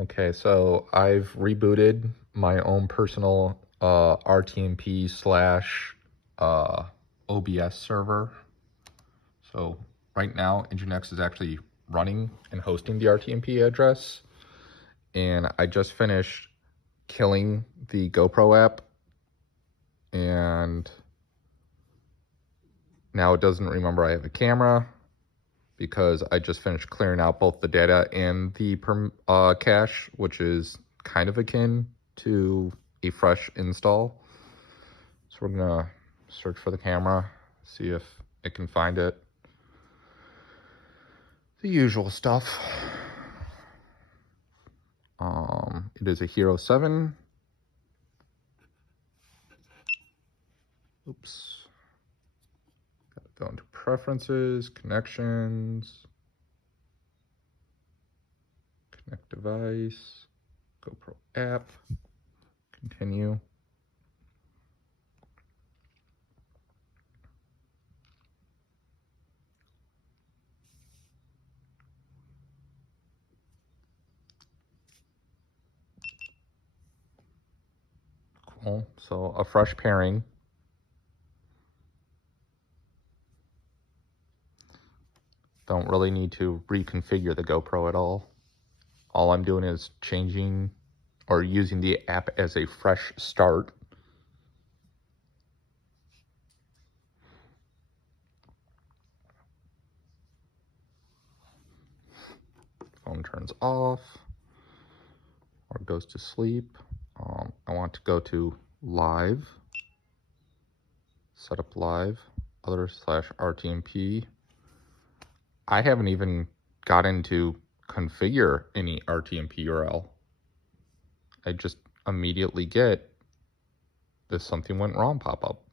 Okay, so I've rebooted my own personal RTMP slash OBS server. So right now, Nginx is actually running and hosting the RTMP address. And I just finished killing the GoPro app. And now it doesn't remember I have a camera, because I just finished clearing out both the data and the cache, which is kind of akin to a fresh install. So we're gonna search for the camera, see if it can find it. The usual stuff. It is a Hero 7. Oops. Gotta go into preferences, connections, connect device, GoPro app, continue. Cool. So a fresh pairing. Don't really need to reconfigure the GoPro at all. All I'm doing is changing or using the app as a fresh start. Phone turns off or goes to sleep. I want to go to live, set up live, other/RTMP. I haven't even got into configure any RTMP URL. I just immediately get this something went wrong pop-up.